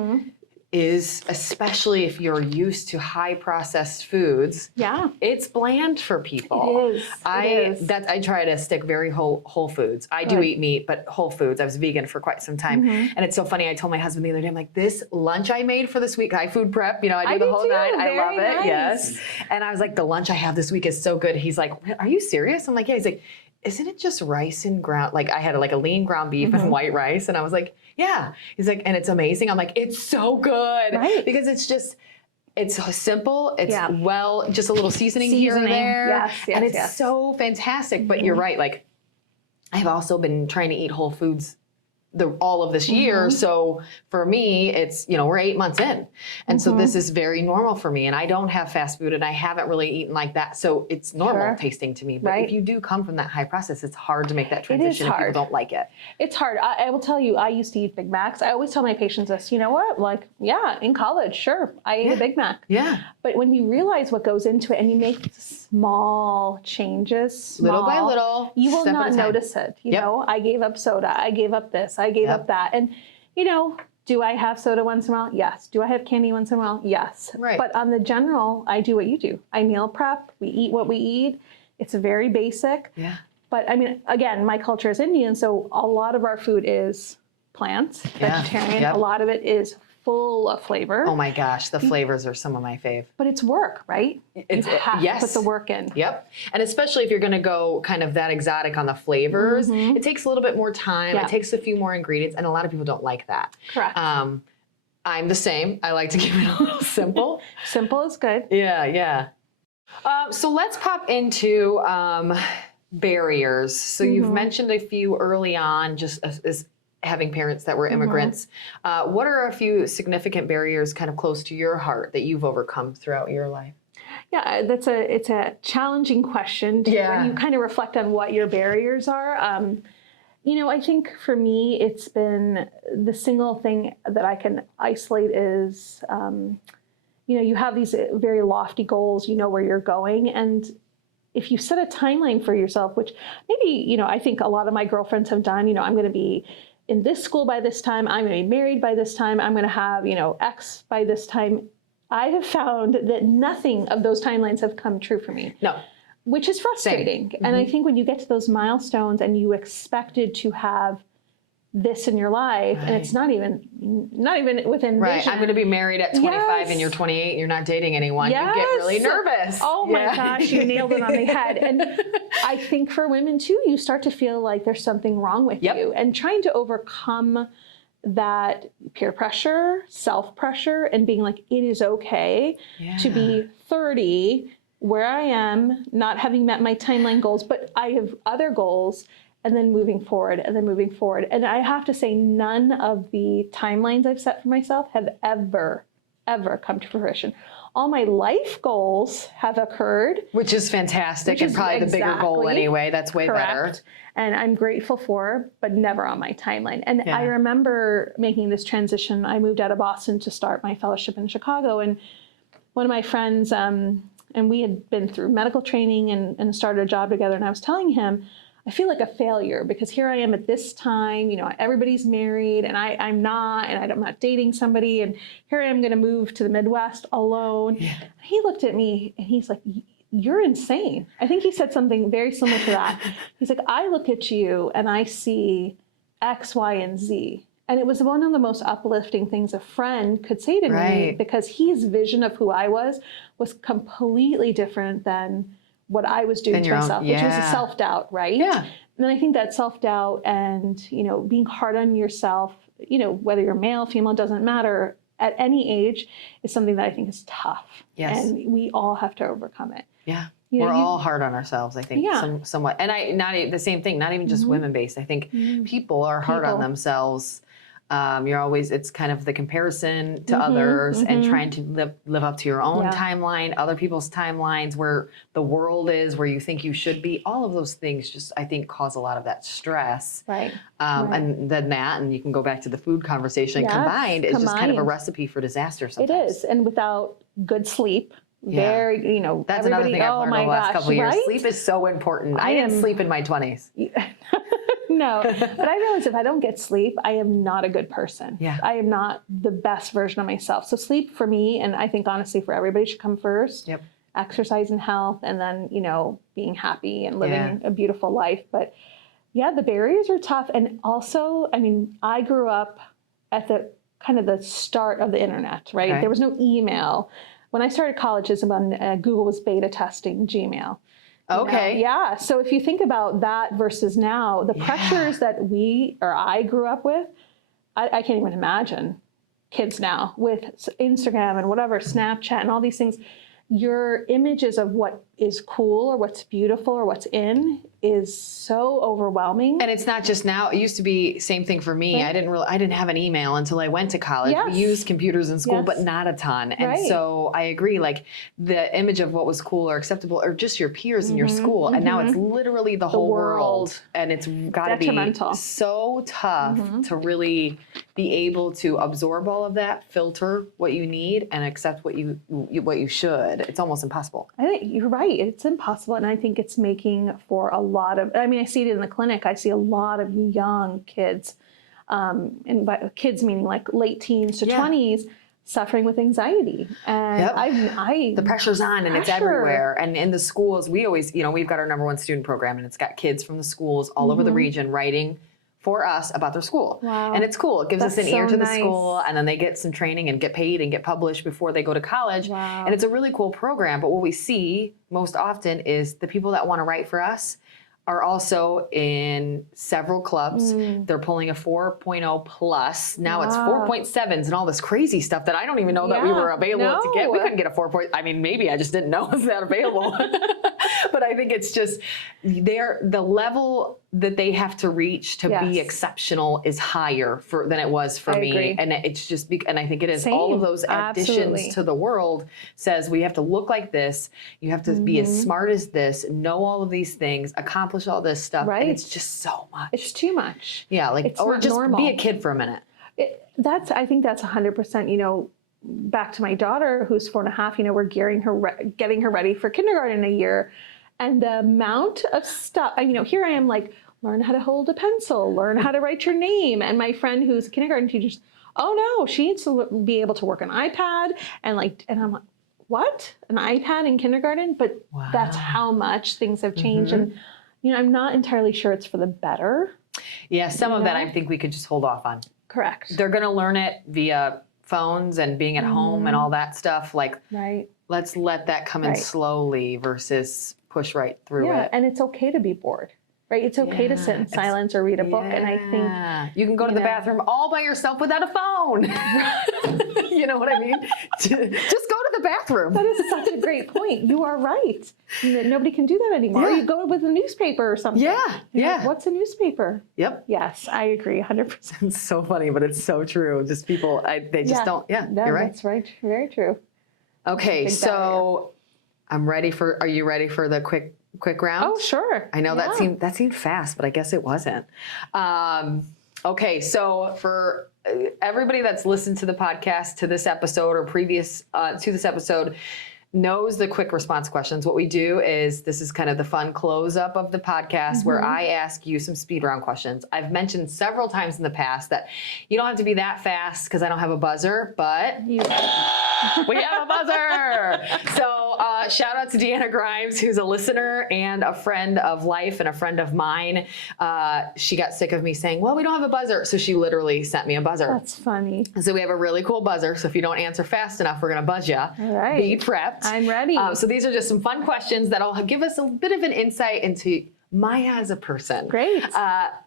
is, especially if you're used to high processed foods, it's bland for people. It is. I try to stick very whole foods. I do eat meat, but whole foods. I was vegan for quite some time. And it's so funny, I told my husband the other day, I'm like, this lunch I made for this week, I food prep, you know, I do the whole night. I love it. Nice. Yes. And I was like, the lunch I have this week is so good. He's like, are you serious? I'm like, yeah. He's like, isn't it just rice and ground? Like I had like a lean ground beef and white rice. And I was like, yeah. He's like, and it's amazing. I'm like, it's so good. Right. Because it's simple. It's just a little seasoning here and there. Yes, and it's so fantastic. But you're right. Like I've also been trying to eat whole foods all of this year. So for me, it's, you know, we're 8 months in. And so this is very normal for me. And I don't have fast food and I haven't really eaten like that. So it's normal tasting to me. But if you do come from that high process, it's hard to make that transition if people don't like it. It's hard. I will tell you, I used to eat Big Macs. I always tell my patients this, you know what? Like, yeah, in college, sure, I ate a Big Mac. Yeah. But when you realize what goes into it and you make small changes, little by little, you will not notice it. You know, I gave up soda. I gave up this. I gave up that. And, you know, do I have soda once in a while? Yes. Do I have candy once in a while? Yes. Right. But on the general, I do what you do. I meal prep. We eat what we eat. It's very basic. Yeah. But I mean, again, my culture is Indian, so a lot of our food is plants, vegetarian. A lot of it is full of flavor. Oh my gosh, the flavors are some of my fave. But it's work, right? You have to put the work in. Yep. And especially if you're going to go kind of that exotic on the flavors, it takes a little bit more time. It takes a few more ingredients, and a lot of people don't like that. Correct. I'm the same. I like to keep it a little simple. Simple is good. Yeah, yeah. So let's pop into barriers. So you've mentioned a few early on, just as having parents that were immigrants. What are a few significant barriers kind of close to your heart that you've overcome throughout your life? Yeah, it's a challenging question when you kind of reflect on what your barriers are. You know, I think for me, it's been the single thing that I can isolate is, you know, you have these very lofty goals, you know where you're going. And if you set a timeline for yourself, which maybe, you know, I think a lot of my girlfriends have done, you know, I'm going to be in this school by this time, I'm going to be married by this time, I'm going to have, you know, X by this time. I have found that nothing of those timelines have come true for me. No. Which is frustrating. And I think when you get to those milestones and you expected to have this in your life, and it's not even within vision. I'm going to be married at 25 and you're 28 and you're not dating anyone. Yes. You get really nervous. Oh my gosh, you nailed it on the head. And I think for women too, you start to feel like there's something wrong with you, and trying to overcome that peer pressure, self-pressure, and being like, it is okay to be 30 where I am, not having met my timeline goals, but I have other goals, and then moving forward, and then moving forward. And I have to say, none of the timelines I've set for myself have ever come to fruition. All my life goals have occurred. Which is fantastic, and probably the bigger goal anyway. That's way better. And I'm grateful for, but never on my timeline. And I remember making this transition. I moved out of Boston to start my fellowship in Chicago. And one of my friends, and we had been through medical training and started a job together. And I was telling him, I feel like a failure because here I am at this time, you know, everybody's married and I'm not, and I'm not dating somebody. And here I am going to move to the Midwest alone. Yeah. He looked at me and he's like, you're insane. I think he said something very similar to that. He's like, I look at you and I see X, Y, and Z. And it was one of the most uplifting things a friend could say to me, because his vision of who I was completely different than what I was doing to myself, which was a self-doubt, right? Yeah. And I think that self-doubt and, you know, being hard on yourself, you know, whether you're male, female, doesn't matter, at any age, is something that I think is tough. Yes. And we all have to overcome it. Yeah. You know, we're all hard on ourselves, I think, somewhat. And the same thing, not even just women-based. I think people are hard on themselves. You're always, it's kind of the comparison to others and trying to live up to your own timeline, other people's timelines, where the world is, where you think you should be. All of those things just, I think, cause a lot of that stress. Right. And then that, and you can go back to the food conversation, combined is just kind of a recipe for disaster sometimes. It is. And without good sleep, very, you know, that's another thing I've learned over the last couple of years. Sleep is so important. I didn't sleep in my 20s. No, but I realize if I don't get sleep, I am not a good person. Yeah. I am not the best version of myself. So sleep for me, and I think honestly for everybody, should come first. Yep. Exercise and health, and then, you know, being happy and living a beautiful life. But yeah, the barriers are tough. And also, I mean, I grew up at the kind of the start of the internet, right? Okay. There was no email. When I started college, is when Google was beta testing Gmail. Okay. You know? Yeah. So if you think about that versus now, the pressures that I grew up with, I can't even imagine kids now with Instagram and whatever, Snapchat and all these things. Your images of what is cool or what's beautiful or what's in is so overwhelming. And it's not just now. It used to be same thing for me. Right. I didn't have an email until I went to college. Yes. We used computers in school, but not a ton. And so I agree, like the image of what was cool or acceptable or just your peers in your school. And now it's literally the whole world. And it's got to be so tough to really be able to absorb all of that, filter what you need, and accept what you should. It's almost impossible. I think you're right. It's impossible. And I think it's making for a lot of, I mean, I see it in the clinic. I see a lot of young kids, and by kids meaning like late teens to 20s, suffering with anxiety. And the pressure's on and it's everywhere. And in the schools, we always, you know, we've got our #1 student program, and it's got kids from the schools all over the region writing for us about their school. Wow. And it's cool. It gives us an ear to the school, and then they get some training and get paid and get published before they go to college. Wow. And it's a really cool program. But what we see most often is the people that want to write for us are also in several clubs. They're pulling a 4.0 plus. Now it's 4.7s and all this crazy stuff that I don't even know that we were available to get. We couldn't get a 4. I mean, maybe I just didn't know it was that available. But I think it's just the level that they have to reach to be exceptional is higher than it was for me. Agree. And it's just, and I think it is all of those additions to the world says we have to look like this. You have to be as smart as this, know all of these things, accomplish all this stuff. Right. And it's just so much. It's too much. Yeah. Like, it's or not just normal. be a kid for a minute. I think that's 100%, you know, back to my daughter who's 4.5, you know, we're getting her ready for kindergarten in a year. And the amount of stuff, you know, here I am like, learn how to hold a pencil, learn how to write your name. And my friend who's a kindergarten teacher, oh no, she needs to be able to work an iPad. And I'm like, what? An iPad in kindergarten? But that's how much things have changed. And, you know, I'm not entirely sure it's for the better. Yeah, some of that I think we could just hold off on. Correct. They're going to learn it via phones and being at home and all that stuff. Like, let's let that come in slowly versus push right through it. And it's okay to be bored, right? It's okay to sit in silence or read a book. And I think you can go to the bathroom all by yourself without a phone. You know what I mean? Just go to the bathroom. That is such a great point. You are right. Nobody can do that anymore. You go with a newspaper or something. Yeah. What's a newspaper? Yep. Yes, I agree 100%. It's so funny, but it's so true. Just people, they just don't. Yeah, you're right. That's right. Very true. Okay, so are you ready for the quick round? Oh, sure. I know that seemed fast, but I guess it wasn't. Okay, so for everybody that's listened to the podcast, to this episode or previous to this episode, knows the quick response questions. What we do is, this is kind of the fun close up of the podcast where I ask you some speed round questions. I've mentioned several times in the past that you don't have to be that fast because I don't have a buzzer, but we have a buzzer. So shout out to Deanna Grimes, who's a listener and a friend of Life and a friend of mine. She got sick of me saying, well, we don't have a buzzer. So she literally sent me a buzzer. That's funny. So we have a really cool buzzer. So if you don't answer fast enough, we're going to buzz you. All right. Be prepped. I'm ready. So these are just some fun questions that'll give us a bit of an insight into Maya as a person. Great.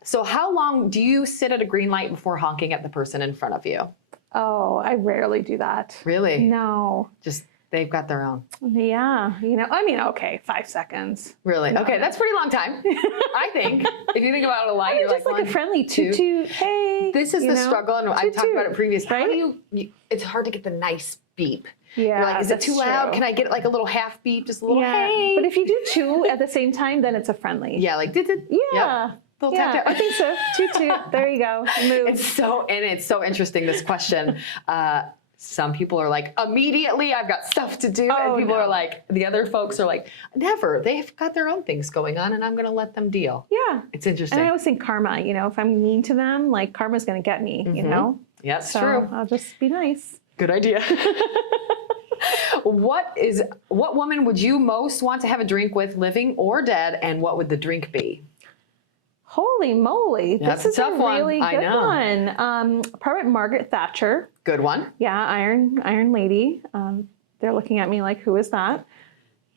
So how long do you sit at a green light before honking at the person in front of you? Oh, I rarely do that. Really? No. Just, they've got their own. Yeah. You know, I mean, okay, 5 seconds. Really? No. Okay, that's a pretty long time, I think. If you think about a light, I mean, you're just like one, a friendly two. toot, hey. This is the struggle, and I've talked about it previously. Right? How do you, it's hard to get the nice beep. Yeah, You're like, is it too loud? true. Can I get like a little half beep, just a little Yeah. hey? But if you do 2 at the same time, then it's a friendly. Yeah, like Yeah. Yep. Little tap, tap. I think so. Toot toot. There you go. Move. It's so interesting, this question. Some people are like, immediately, I've got stuff to do. Oh, and people no. are like, the other folks are like, never. They've got their own things going on, and I'm going to let them deal. Yeah. It's interesting. And I always think karma, you know, if I'm mean to them, like karma's going to get me, you know? Yeah, it's So true. I'll just be nice. Good idea. What woman would you most want to have a drink with, living or dead, and what would the drink be? Holy moly. That's this is a tough one. really I good know. one. Probably Margaret Thatcher. Good one. Yeah, Iron Lady. They're looking at me like, who is that?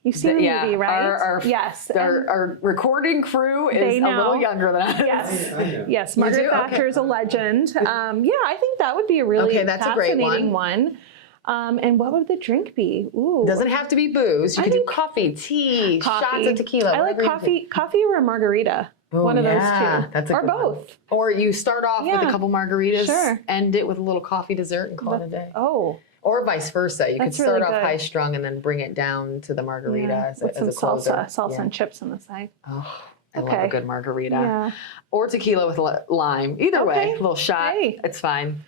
You've seen the movie, right? Yes. Our recording crew is a little younger than us. Yes. Yes. Margaret do? Thatcher is a legend. Yeah, I think that would be a really fascinating one. And what would the drink be? Ooh. Doesn't have to be booze. You could do coffee, tea, shots of tequila. I like coffee or a margarita. One of those two. That's a or good both. One. Or you start off with a couple margaritas, end it with a little coffee dessert, and call it a day. Oh. Or vice versa. You could start really off good. high strong and then bring it down to the margarita as with a some closer. salsa and chips on the side. Oh, I love a good margarita. Yeah. Or tequila with lime. Either way, a little shot. Hey. It's fine.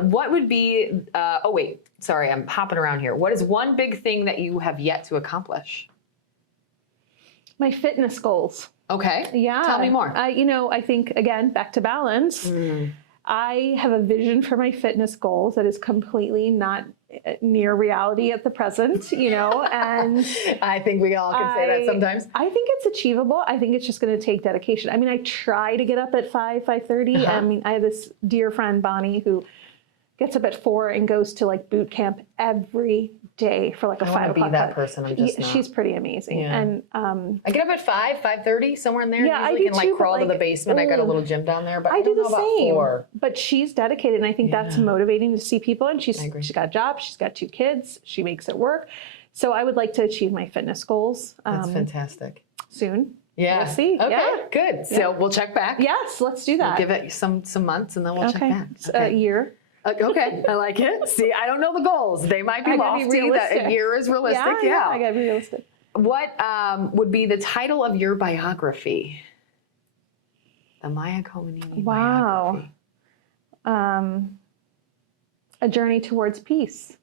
What would be, I'm hopping around here. What is one big thing that you have yet to accomplish? My fitness goals. Okay. Yeah. Tell me more. I think, again, back to balance. I have a vision for my fitness goals that is completely not near reality at the present, and I think we all can say that sometimes. I think it's achievable. I think it's just going to take dedication. I mean, I try to get up at 5:30. I mean, I have this dear friend, Bonnie, who gets up at 4 and goes to like boot camp every day for like a I 5 want to o'clock be that class. person. I'm just not. She's pretty amazing. Yeah. And I get up at 5:30, somewhere in there. Yeah, I Usually do can like too, but, crawl to the like, basement. I got a little gym down there, but I I do don't know the about same. 4. But she's dedicated, and I think that's Yeah. motivating to see people. And she's agree. got a job. She's got 2 kids. She makes it work. So I would like to achieve my fitness goals That's fantastic. soon. Yeah. We'll see. Okay, Yeah. good. So we'll check back. Yes, let's do that. Give it some months and then we'll check Okay. back. A year. Okay, I like it. See, I don't know the goals. They might be I gotta be lofty. That a realistic. year is realistic. Yeah. I gotta be realistic. What would be the title of your biography? The Maya Kommineni Wow. biography. A journey towards peace.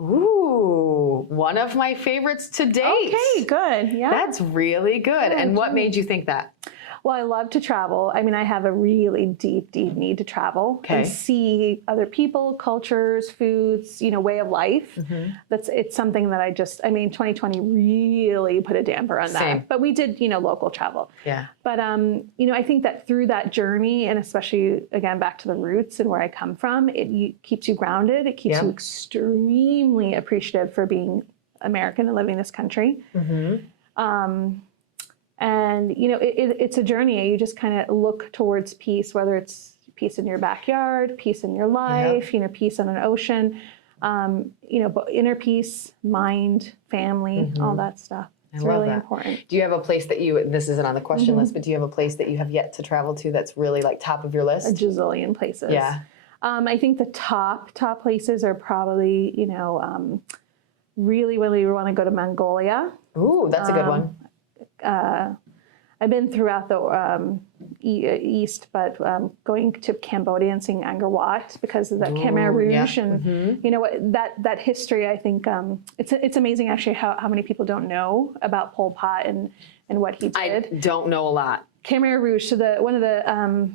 Ooh, one of my favorites to date. Okay, good. Yeah. That's really good. And what made you think that? Well, I love to travel. I mean, I have a really deep, deep need to travel and see other people, cultures, foods, way of life. It's something that 2020 really put a damper on that. Same. But we did, local travel. Yeah. But, I think that through that journey, and especially, again, back to the roots and where I come from, it keeps you grounded. It keeps you extremely appreciative for being American and living in this country. And, it's a journey. You just kind of look towards peace, whether it's peace in your backyard, peace in your life, peace on an ocean, but inner peace, mind, family, all that stuff. It's really important. Do you have a place that this isn't on the question list, but do you have a place that you have yet to travel to that's really like top of your list? A gazillion places. Yeah. I think the top places are probably, really, really want to go to Mongolia. Ooh, that's a good one. I've been throughout the East, but going to Cambodia and seeing Angkor Wat because of the Khmer Rouge and that history. I think it's amazing actually how many people don't know about Pol Pot and what he did. I don't know a lot. Khmer Rouge, so one of the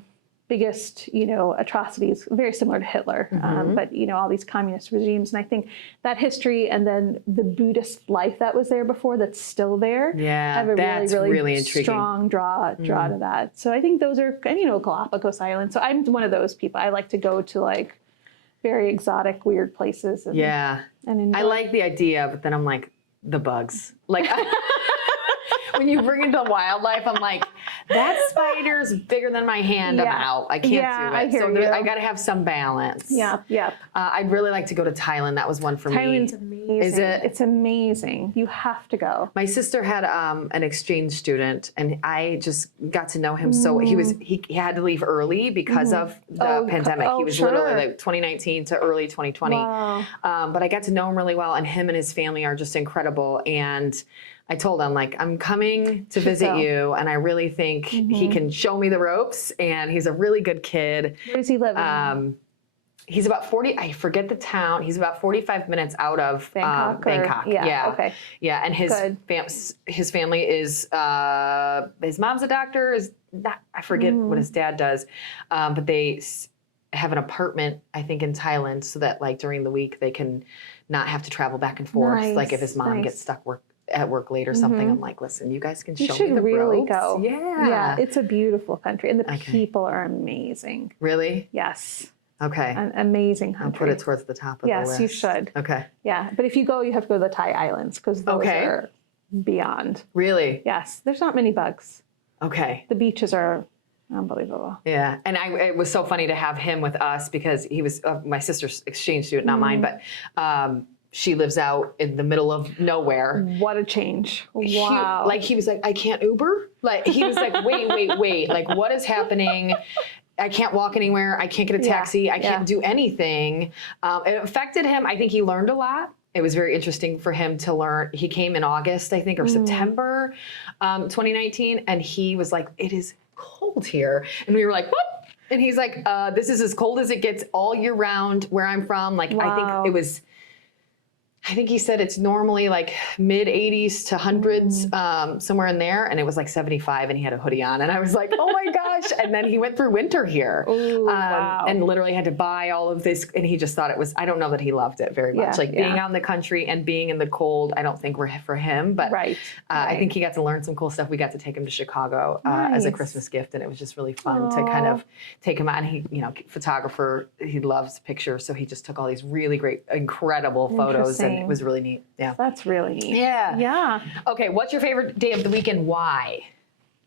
biggest, atrocities, very similar to Hitler, but, all these communist regimes. And I think that history and then the Buddhist life that was there before that's still there. Yeah, have a that's really intriguing. Strong draw to that. So I think those are, Galapagos Islands. So I'm one of those people. I like to go to like very exotic, weird places. And enjoy. I like the idea, but then I'm like, the bugs. Like, when you bring into wildlife, I'm like, that spider's bigger than my hand. I'm out. I can't do it. I hear you. I got to have some balance. Yeah. I'd really like to go to Thailand. That was one for me. Thailand's amazing. Is it? It's amazing. You have to go. My sister had an exchange student, and I just got to know him. So he had to leave early because of the pandemic. He was literally like 2019 to early 2020. Wow. But I got to know him really well, and him and his family are just incredible. And I told him, like, I'm coming to visit you, and I really think he can show me the ropes, and he's a really good kid. Where does he live? He's about 40, I forget the town, he's about 45 minutes out of Bangkok. Yeah, okay. Yeah, and his family is, his mom's a doctor, I forget what his dad does, but they have an apartment, I think, in Thailand, so that, like, during the week they can not have to travel back and forth. Nice, like, if his mom gets stuck at work late or something, I'm like, listen, you guys can show me the ropes. You should really go. Yeah. It's a beautiful country, and the people are amazing. Really? Yes. Okay. An amazing country. I'll put it towards the top of the list. Yes, you should. Okay. Yeah, but if you go, you have to go to the Thai islands because those are beyond. Really? Yes. There's not many bugs. Okay. The beaches are unbelievable. Yeah, and it was so funny to have him with us because he was my sister's exchange student, not mine, but she lives out in the middle of nowhere. What a change. Wow. He was like, I can't Uber? Like, he was like, wait. Like, what is happening? I can't walk anywhere. I can't get a taxi. I can't do anything. It affected him. I think he learned a lot. It was very interesting for him to learn. He came in August, I think, or September 2019, and he was like, it is cold here. And we were like, what? And he's like, this is as cold as it gets all year round where I'm from. Like, I think it was I think he said it's normally like mid 80s to hundreds, somewhere in there. And it was like 75 and he had a hoodie on. And I was like, oh my gosh. And then he went through winter here wow. and literally had to buy all of this. And he just thought it was, I don't know that he loved it very much. Like being out in the country and being in the cold, I don't think were for him. But I think he got to learn some cool stuff. We got to take him to Chicago as a Christmas gift. And it was just really fun to kind of take him out. And he, you know, photographer, he loves pictures. So he just took all these really great, incredible photos. And it was really neat. Yeah. That's really neat. Yeah. Yeah. Okay. What's your favorite day of the week and why?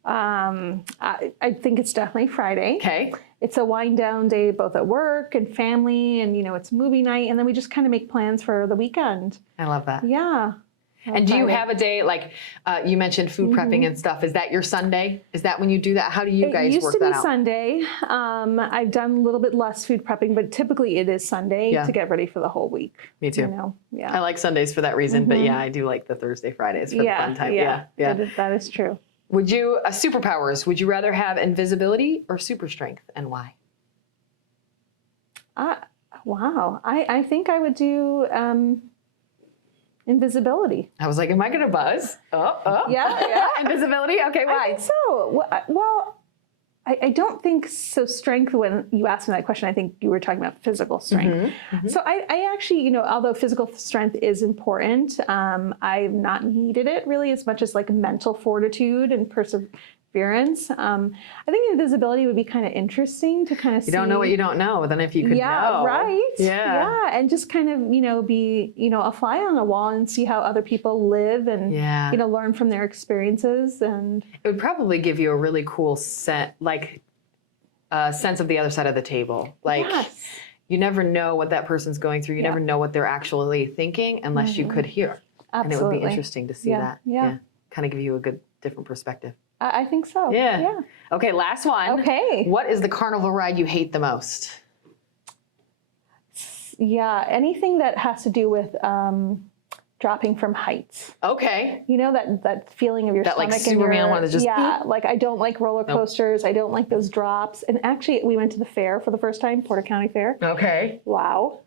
I think it's definitely Friday. Okay. It's a wind down day, both at work and family, and you know, it's movie night, and then we just kind of make plans for the weekend. I love that. Yeah. And do you have a day, like you mentioned food prepping and stuff, is that your Sunday? Is that when you do that? How do you guys work that out? It used to be Sunday. I've done a little bit less food prepping, but typically it is Sunday to get ready for the whole week. Me too. You know? Yeah. I like Sundays for that reason, but yeah, I do like the Thursday, Fridays for the fun time. Yeah. That is true. Would you, superpowers, would you rather have invisibility or super strength, and why? Wow. I think I would do invisibility. I was like, am I going to buzz? Yeah. Invisibility? Okay, why? I think so. Well, I don't think so. Strength, when you asked me that question, I think you were talking about physical strength. So I actually, you know, although physical strength is important, I've not needed it really as much as like mental fortitude and perseverance. I think invisibility would be kind of interesting to kind of see. You don't know what you don't know, then if you could know. Right. Yeah. And just kind of, you know, be, you know, a fly on the wall and see how other people live and, you know, learn from their experiences. And it would probably give you a really cool sense of the other side of the table. Like, you never know what that person's going through. You never know what they're actually thinking unless you could hear. Absolutely. And it would be interesting to see that. Yeah. Kind of give you a good, different perspective. I think so. Yeah. Okay, last one. Okay. What is the carnival ride you hate the most? Yeah, anything that has to do with dropping from heights. Okay. You know, that feeling of your that stomach like Superman one that's just like I don't like roller coasters. I don't like those drops. And actually, we went to the fair for the first time, Portage County Fair. Okay. Wow.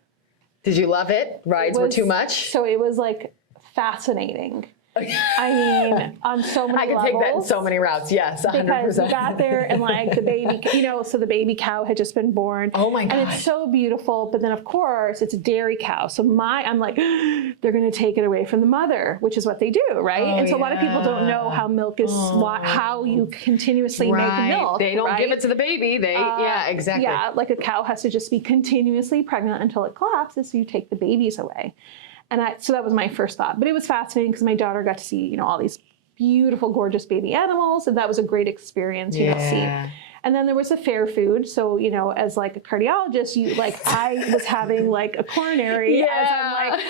Did you love it? Rides were too much? So it was like fascinating. I mean, on so many levels. I could take that in so many routes. Yes, 100%. Because we got there and like the baby, you know, so the baby cow had just been born. Oh my gosh. And it's so beautiful. But then of course it's a dairy cow. So I'm like, they're going to take it away from the mother, which is what they do, right? And so a lot of people don't know how milk is, how you continuously make milk. They don't give it to the baby. Yeah, exactly. Yeah, like a cow has to just be continuously pregnant until it collapses. So you take the babies away. And so that was my first thought. But it was fascinating because my daughter got to see, you know, all these beautiful, gorgeous baby animals. And that was a great experience, you know, to see. And then there was the fair food. So, you know, as like a cardiologist, I was having like a coronary as I'm like,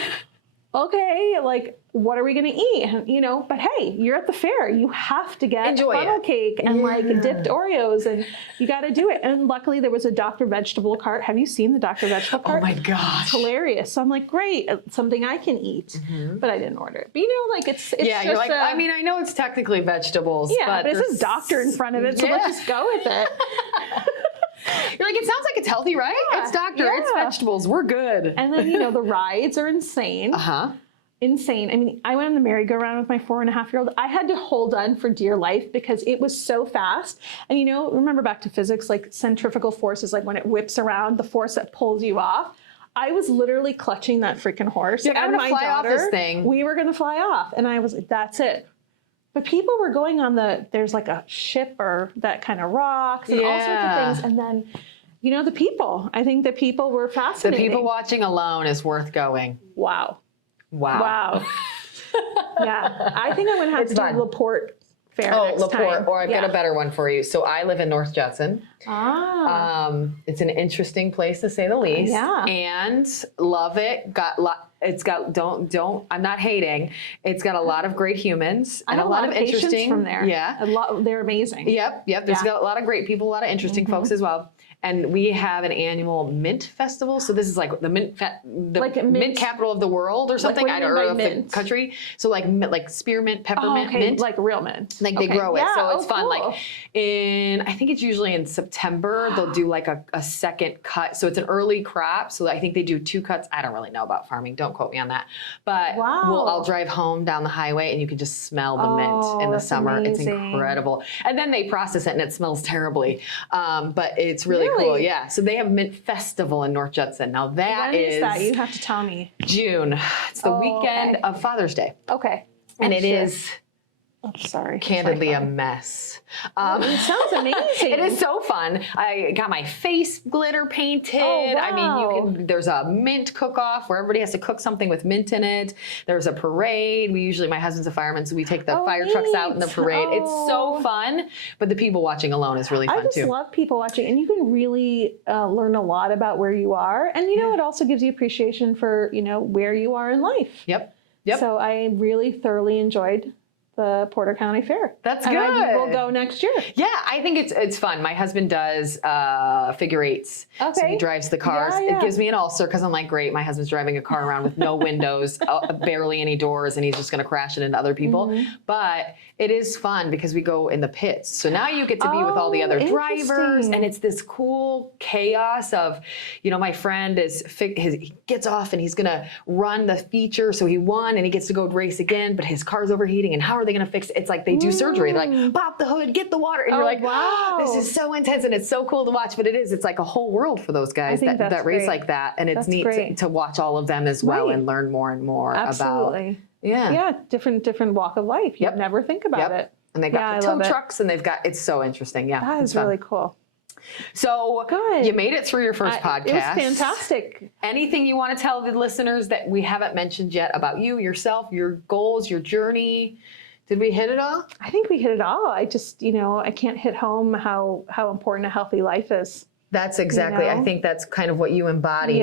okay, like, what are we going to eat? And, you know, but hey, you're at the fair. You have to get funnel cake and like dipped Oreos, and you got to do it. And luckily there was a Dr. Vegetable cart. Have you seen the Dr. Vegetable cart? Oh my gosh. It's hilarious. So I'm like, great, something I can eat. But I didn't order it. But you know, like it's just you're like, I mean, I know it's technically vegetables. Yeah, but it says doctor in front of it, so let's just go with it. You're like, it sounds like it's healthy, right? It's doctor, it's vegetables, we're good. And then, you know, the rides are insane. Insane. I mean, I went on the merry-go-round with my 4.5-year-old. I had to hold on for dear life because it was so fast. And you know, remember back to physics, like centrifugal forces, like when it whips around, the force that pulls you off. I was literally clutching that freaking horse. You're gonna fly off this thing. We were going to fly off. And I was like, that's it. But people were going on there's like a ship or that kind of rocks and all sorts of things. And then, you know, the people. I think the people were fascinating. The people watching alone is worth going. Wow. Wow. Yeah. I think I'm going to have to do Laporte Fair next time. Or I've got a better one for you. So I live in North Judson. It's an interesting place to say the least. And love it. I'm not hating. It's got a lot of great humans and a lot of interesting from there. Yeah. They're amazing. Yep. There's got a lot of great people, a lot of interesting folks as well. and we have an annual mint festival. So this is like the mint capital of the world or something. What do you mean by of mint? the country. So like spearmint, peppermint, mint. Like real mint. Like they grow it, Yeah. so it's fun. Cool. Like I think it's usually in September, they'll do like a second cut. So it's an early crop. So I think they do 2 cuts. I don't really know about farming. Don't quote me on that. But I'll drive home down the highway and you can just smell the mint in the summer. Amazing. It's incredible. And then they process it and it smells terribly. But it's really cool. Yeah. So they have Mint Festival in North Judson. Now When is is that? You have to tell me. June. It's the weekend of Father's Day. Okay. And it is sorry. candidly a mess. It sounds amazing. It is so fun. I got my face glitter painted. I mean, there's a mint cook-off where everybody has to cook something with mint in it. There's a parade. My husband's a fireman, so we take the fire trucks out in the parade. It's so fun, but the people watching alone is really fun too. I just love people watching, and you can really learn a lot about where you are. And you know, it also gives you appreciation for, where you are in life. Yep. So I really thoroughly enjoyed the Porter County Fair. That's and good. We'll go next year. Yeah, I think it's fun. My husband does figure eights. Okay. So he drives the cars. Yeah. It gives me an ulcer because I'm like, great, my husband's driving a car around with no windows, barely any doors, and he's just going to crash it into other people. But it is fun because we go in the pits. So now you get to be with all the other drivers, and it's this cool chaos of, my friend he gets off and he's going to run the feature. So he won and he gets to go race again, but his car's overheating, and how are they going to fix it? It's like they do surgery. They're like, pop the hood, get the water. And you're like, wow, this is so intense and it's so cool to watch. But it's like a whole world for those guys that race like that. And it's neat to watch all of them as well and learn more and more about. Yeah, different walk of life. You never think about it. And they got the tow trucks and it's so interesting. Yeah. That is really cool. So you made it through your first podcast. It was fantastic. Anything you want to tell the listeners that we haven't mentioned yet about you, yourself, your goals, your journey? Did we hit it all? I think we hit it all. I just, I can't hit home how important a healthy life is. That's exactly. I think that's kind of what you embody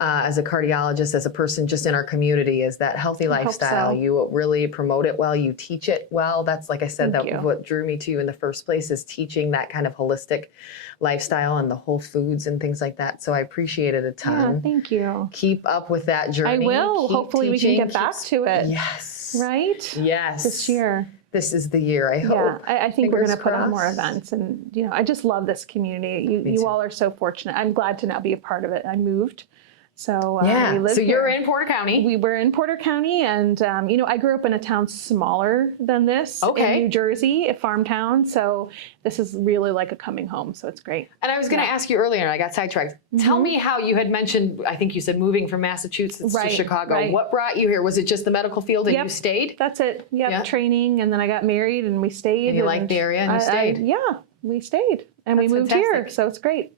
as a cardiologist, as a person just in our community, is that healthy lifestyle. So. You really promote it well. You teach it well. That's, like I said, what drew me to you in the first place is teaching that kind of holistic lifestyle and the whole foods and things like that. So I appreciate it a ton. Yeah, thank you. Keep up with that journey. I will. Keep Hopefully teaching, we can get back to it. Yes. Right? Yes. This year. This is the year, I hope. Yeah, I think we're going to put on more crossed. events. And, I just love this community. You all are so fortunate. I'm glad to now be a part of it. I moved. So we live here. You're in Porter County. We were in Porter County, and I grew up in a town smaller than this in New Jersey, a farm town. So this is really like a coming home. So it's great. And I was going to ask you earlier, and I got sidetracked. Tell me how you had mentioned, I think you said moving from Massachusetts to Chicago. Right. What brought you here? Was it just the medical field and you stayed? That's it. Training, and then I got married, and we stayed. And you liked the area, and you stayed? We stayed, and we moved here. So it's great.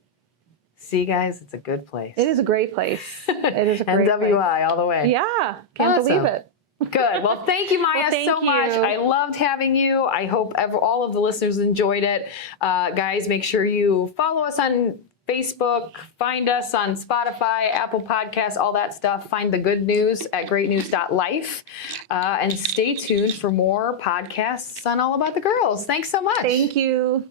See, guys, it's a good place. It is a great place. It is a great place. NWI all the way. Yeah, can't believe it. Good. Well, thank you, Maya, so much. I loved having you. I hope all of the listeners enjoyed it. Guys, make sure you follow us on Facebook, find us on Spotify, Apple Podcasts, all that stuff. Find the good news at greatnews.life. And stay tuned for more podcasts on All About the Girls. Thanks so much. Thank you.